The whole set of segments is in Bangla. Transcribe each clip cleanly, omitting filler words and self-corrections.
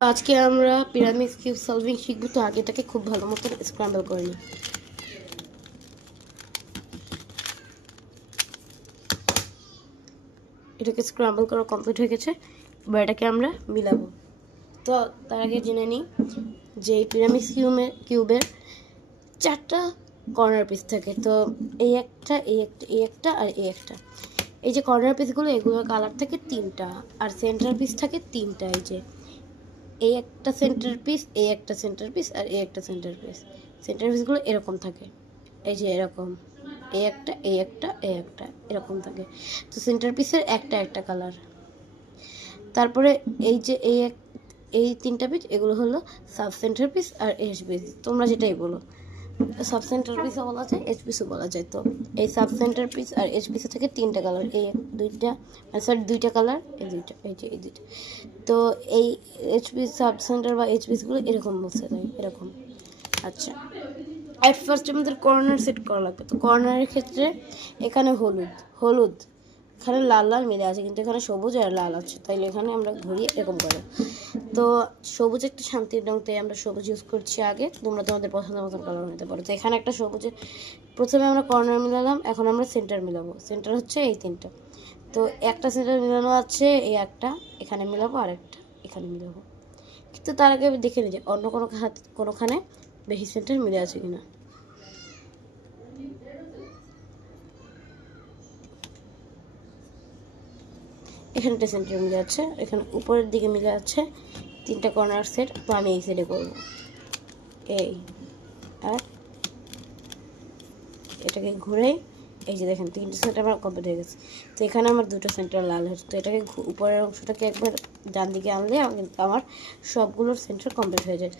আজকে আমরা পিরামিড কিউব সলভিং শিখব। তো আগে এটাকে খুব ভালো মতো স্ক্র্যাম্বল করে নিই। এটাকে স্ক্র্যাম্বল করা কমপ্লিট হয়ে গেছে। এবার এটাকে আমরা মিলাবো। তো তার আগে জেনে নিই যে পিরামিড কিউবের চারটা কর্নার পিস থাকে। তো এই একটা, এই একটা, এই একটা আর এই একটা। এই যে কর্নার পিসগুলো, এগুলোর কালার থাকে তিনটা, আর সেন্টার পিস থাকে তিনটা। এই যে এই একটা সেন্টার পিস, এই একটা সেন্টার পিস আর এই একটা সেন্টার পিস। সেন্টার পিসগুলো এরকম থাকে, এই যে এরকম, এই একটা, এই একটা, এই একটা, এরকম থাকে। তো সেন্টার পিসের একটা একটা কালার। তারপরে এই যে এই তিনটা পিস, এগুলো হলো সাব সেন্টার পিস আর এজ পিস, তোমরা যেটাই বলো। সাব সেন্টার পিসও বলা যায়, এজ পিসও বলা যায়। তো এই সাব সেন্টার পিস আর এজ পিসের থেকে তিনটা কালার, এই দুইটা, সরি দুইটা কালার, এই দুইটা, এই যে এই দুইটা। তো এই এইচ পিস, সাব সেন্টার বা এইচ পিসগুলো এরকম বলতে হয়, এরকম। আচ্ছা, অ্যাট ফার্স্ট আমাদের কর্নার সেট করা লাগবে। তো কর্নারের ক্ষেত্রে এখানে হলুদ, এখানে লাল লাল মিলে আছে, কিন্তু এখানে সবুজ আর লাল আছে, তাইলে এখানে আমরা ঘুরিয়ে এরকম করো। তো সবুজ একটা শান্তির রং, তাই আমরা সবুজ ইউজ করছি আগে। তোমরা তোমাদের পছন্দ মতন কালার নিতে পারো। তো এখানে একটা সবুজের, প্রথমে আমরা কর্নার মিলালাম, এখন আমরা সেন্টার মিলাবো। সেন্টার হচ্ছে এই তিনটা। তো একটা সেন্টার মিলানো আছে, এই একটা এখানে মিলাবো, আর একটা এখানে মিলাবো। কিন্তু তার আগে আমি দেখে নিই যে অন্য কোনোখানে বেশি সেন্টার মিলে আছে কিনা। এখানে একটা সেন্টার মিলে আছে, এখানে উপরের দিকে মিলে আছে তিনটা কর্নার সেট। তো আমি এই সাইডে করবো, এই আর এটাকে ঘুরে, এই যে দেখেন তিনটে সেন্টার আমার কমপ্লিট হয়ে গেছে। তো এখানে আমার দুটো সেন্টার লাল হয়েছে। তো এটাকে উপরের অংশটাকে একবার ডান দিকে আনলে আমার সবগুলোর সেন্টার কমপ্লিট হয়ে যায়।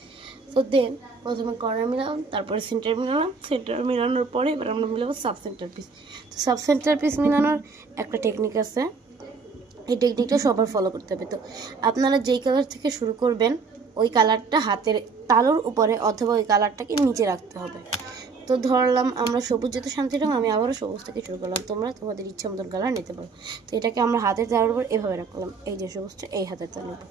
তো দেন প্রথমে কর্নার মিলালাম, তারপরে সেন্টার মিলালাম। সেন্টার মিলানোর পরে এবার আমরা মিলাবো সাব সেন্টার পিস। তো সাব সেন্টার পিস মিলানোর একটা টেকনিক আছে, এই টেকনিকটা সবার ফলো করতে হবে। তো আপনারা যেই কালার থেকে শুরু করবেন, ওই কালারটা হাতের তালুর উপরে অথবা ওই কালারটাকে নিচে রাখতে হবে। তো ধরলাম আমরা সবুজ, যেহেতু শান্তির রঙ, আমি আবারও সবুজ থেকে শুরু করলাম। তোমরা তোমাদের ইচ্ছা মতন কালার নিতে পারো। তো এটাকে আমরা হাতের তালুর উপর এভাবে রাখলাম, এই যে সবুজটা এই হাতের তালুর উপর।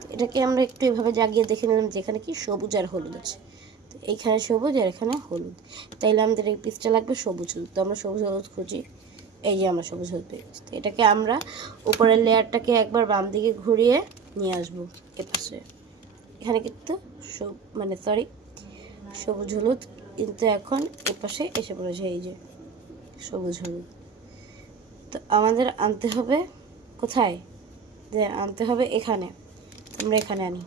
তো এটাকে আমরা একটু এভাবে জাগিয়ে দেখে নিলাম যেখানে কি সবুজ আর হলুদ আছে। তো এইখানে সবুজ আর এখানে হলুদ, তাইলে আমাদের এই পিসটা লাগবে সবুজ হলুদ। তো আমরা সবুজ হলুদ খুঁজি, এই যে আমরা সবুজ হলুদ পেয়ে গেছি। তো এটাকে আমরা উপরের লেয়ারটাকে একবার বাম দিকে ঘুরিয়ে নিয়ে আসবো এপাশে। এখানে কিন্তু সবুজ হলুদ, কিন্তু এখন এপাশে এসে পড়েছে এই যে সবুজ হলুদ। তো আমাদের আনতে হবে কোথায়, যে আনতে হবে এখানে। আমরা এখানে আনি।